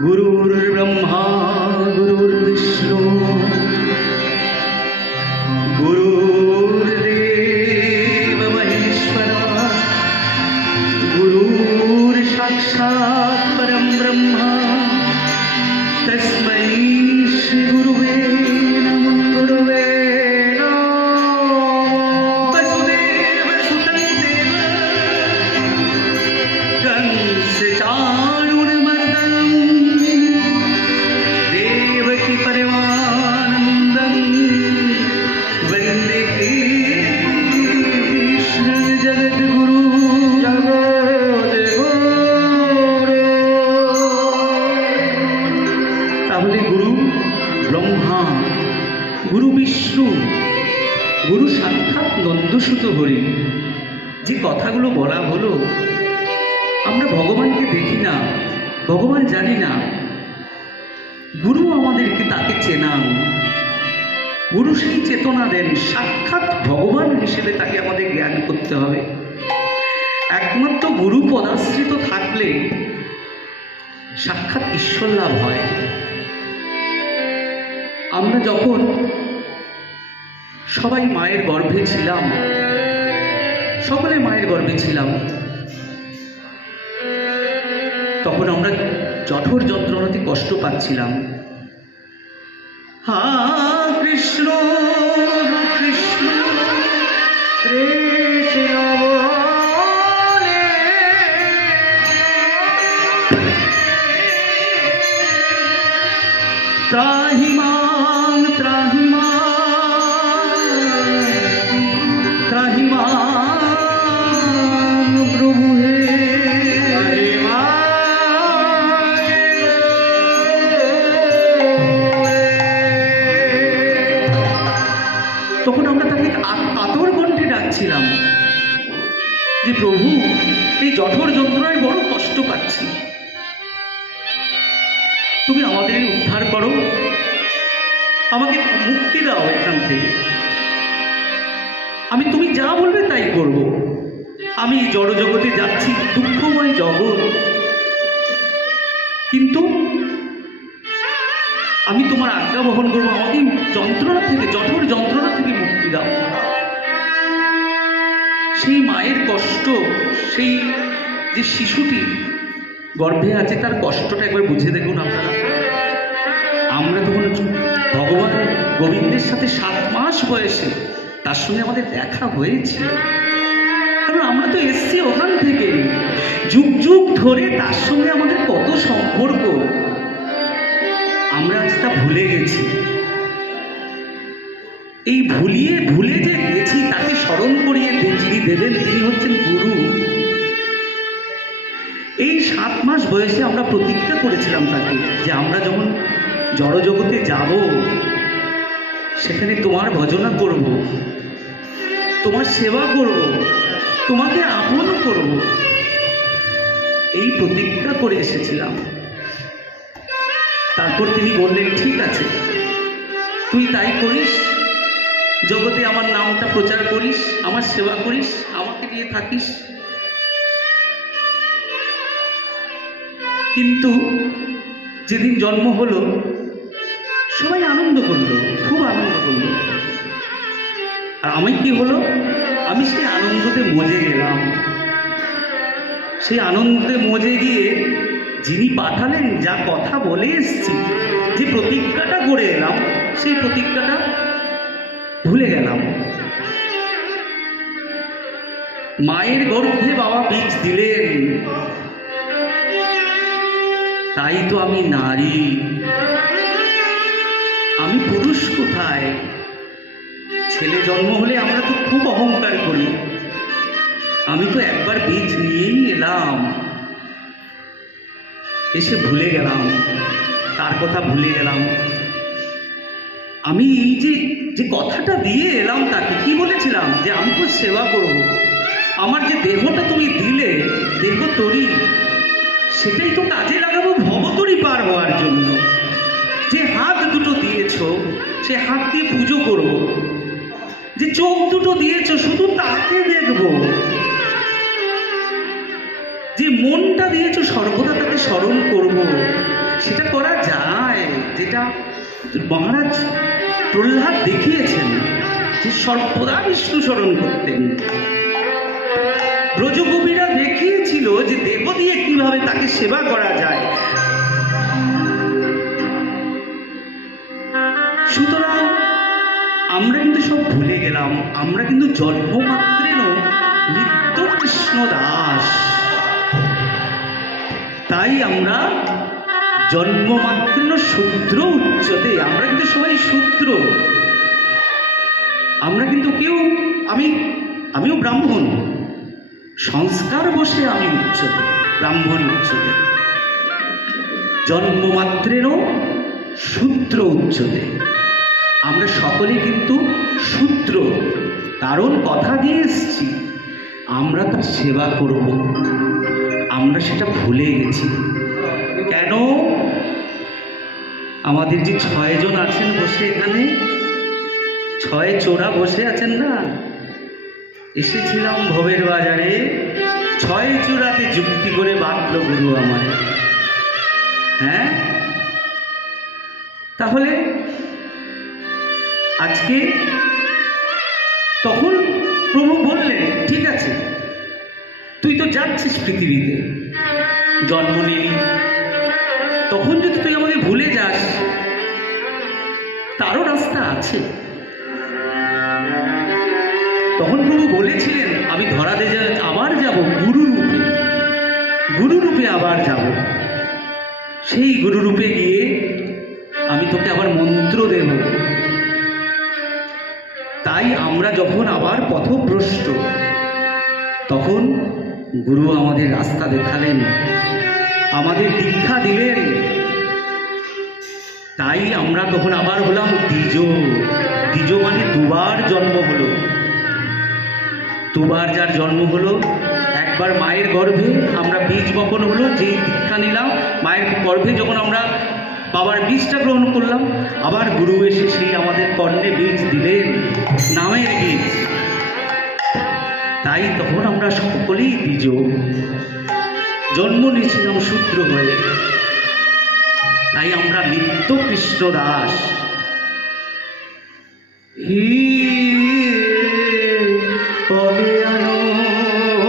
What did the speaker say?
गुरुर्ब्रह्मा गुरुर्विष्णु गुरुर्देव महेश्वरा गुरुर्साक्षात् परं ब्रह्म तस्मै श्रीगुरुवे नमः गुरुवे नमः वसुदेवसुतं देव সাক্ষাৎ হরি। যে কথাগুলো বলা হলো, আমরা ভগবানকে দেখি না, ভগবান জানি না। গুরু আমাদেরকে তাকে চেনান। গুরু সেই চেতনা দেন, সাক্ষাৎ ভগবান হিসেবে তাকে আমাদের জ্ঞান করতে হবে। একমাত্র গুরু পদাশ্রিত থাকলে সাক্ষাৎ ঈশ্বর লাভ হয়। আমরা যখন সবাই মায়ের গর্ভে ছিলাম। সকলে মায়ের গর্ভে ছিলাম। তখন আমরা জঠর যন্ত্রণাতে কষ্ট পাচ্ছিলাম। হা কৃষ্ণ কৃষ্ণ কৃষ্ণ যে প্রভু, এই জঠর যন্ত্রণায় বড় কষ্ট পাচ্ছি। তুমি আমাদের উদ্ধার করো। আমাকে মুক্তি দাও এখান থেকে। আমি তুমি যা বলবে তাই করব। আমি জড় জগতে যাচ্ছি, দুঃখময় জগৎ। কিন্তু আমি তোমার আজ্ঞা বহন করব, আমাকে যন্ত্রণা থেকে, জঠর যন্ত্রণা থেকে মুক্তি দাও। সেই মায়ের কষ্ট, সেই যে শিশুটি গর্ভে আছে, তার কষ্টটা একবার বুঝে দেখুন আপনারা। আমরা তখন ভগবান গোবিন্দের সাথে সাত মাস বয়সে তার সঙ্গে আমাদের দেখা হয়েছিল। কারণ আমরা তো এসছি ওখান থেকে। যুগ যুগ ধরে তার সঙ্গে আমাদের কত সম্পর্ক। আমরা আজ তা ভুলে গেছি। এই ভুলিয়ে ভুলে যে গেছি, তাকে স্মরণ করিয়ে যিনি দেবেন, তিনি হচ্ছেন গুরু। এই সাত মাস বয়সে আমরা প্রতিজ্ঞা করেছিলাম তাকে, যে আমরা যখন জড়জগতে যাব, সেখানে তোমার ভজনা করব, তোমার সেবা করব, তোমাকে আপন করব। এই প্রতিজ্ঞা করে এসেছিলাম। তারপর তিনি বললেন, ঠিক আছে, তুই তাই করিস জগতে আমার নামটা প্রচার করিস, আমার সেবা করিস, আমাকে নিয়ে থাকিস। কিন্তু যেদিন জন্ম হলো, সবাই আনন্দ করল, খুব আনন্দ করল। আর আমি কি হলো? আমি সেই আনন্দতে মজে গেলাম। সেই আনন্দে মজে গিয়ে যিনি পাঠালেন যা কথা বলে এসছি, যে প্রতিজ্ঞাটা করে এলাম, সেই প্রতিজ্ঞাটা ভুলে গেলাম। মায়ের গর্ভে বাবা বীজ দিলেন। তাই তো আমি নারী। আমি পুরুষ কোথায়? ছেলে জন্ম হলে আমরা তো খুব অহংকার করি। আমি তো একবার বীজ নিয়েই এলাম। এসে ভুলে গেলাম। তার কথা ভুলে গেলাম। আমি এই যে যে কথাটা দিয়ে এলাম তাকে, কি বলেছিলাম? যে আমি তো সেবা করব। আমার যে দেহটা তুমি দিলে, দেহ তরি, সেটাই তো কাজে লাগাবো ভবতরি পার হওয়ার জন্য। যে হাত দুটো দিয়েছ, সে হাত দিয়ে পুজো করব। যে চোখ দুটো দিয়েছ, শুধু তাকে দেখব। যে মনটা দিয়েছ, সর্বদা তাকে স্মরণ করব। সেটা করা যায়, যেটা মহারাজ প্রহ্লাদ দেখিয়েছেন যে সর্বদা বিষ্ণু স্মরণ করতেন। ব্রজকবিরা দেখিয়েছিল যে দেব দিয়ে কীভাবে তাকে সেবা করা যায়। সুতরাং আমরা কিন্তু সব ভুলে গেলাম। আমরা কিন্তু জন্মমাত্রেরও নিত্য কৃষ্ণ দাস। তাই আমরা জন্মমাত্রের শূদ্র উচ্চতে। আমরা কিন্তু সবাই শূদ্র। আমরা কিন্তু কেউ, আমি, আমিও ব্রাহ্মণ। সংস্কার বসে আমি উচ্চতে, ব্রাহ্মণ উচ্চতে। জন্মমাত্রেরও শূদ্র উচ্চতে। আমরা সকলে কিন্তু শূদ্র। কারণ কথা দিয়ে এসছি, আমরা তার সেবা করব। আমরা সেটা ভুলে গেছি। আমাদের যে ছয়জন আছেন বসে এখানে, ছয় চোরা বসে আছেন না? এসেছিলাম ভবের বাজারে, ছয় চূড়াতে যুক্তি করে বাঁধল গুরু আমার হ্যাঁ? তাহলে আজকে তখন প্রভু বললেন, ঠিক আছে, তুই তো যাচ্ছিস পৃথিবীতে, জন্ম নিলি। তখন যদি তুই আমাকে ভুলে যাস, তারও রাস্তা আছে। তখন প্রভু বলেছিলেন, আমি ধরাতে যা, আবার যাব গুরু রূপে। গুরু রূপে আবার যাব। সেই গুরু রূপে গিয়ে আমি তোকে আবার মন্ত্র দেব। তাই আমরা যখন আবার পথভ্রষ্ট, তখন গুরু আমাদের রাস্তা দেখালেন, আমাদের দীক্ষা দিলেন তাই আমরা তখন আবার হলাম দ্বিজ। দ্বিজ মানে দুবার জন্ম হলো। দুবার যার জন্ম হলো, একবার মায়ের গর্ভে আমরা বীজ বপন হলো, যেই দীক্ষা নিলাম, মায়ের গর্ভে যখন আমরা বাবার বীজটা গ্রহণ করলাম, আবার গুরু এসে সেই আমাদের কর্ণে বীজ দিলেন, নামের বীজ। তাই তখন আমরা সকলেই বীজ জন্ম নিয়েছিলাম শূদ্র হয়ে। তাই আমরা নিত্য কৃষ্ণ দাস। হি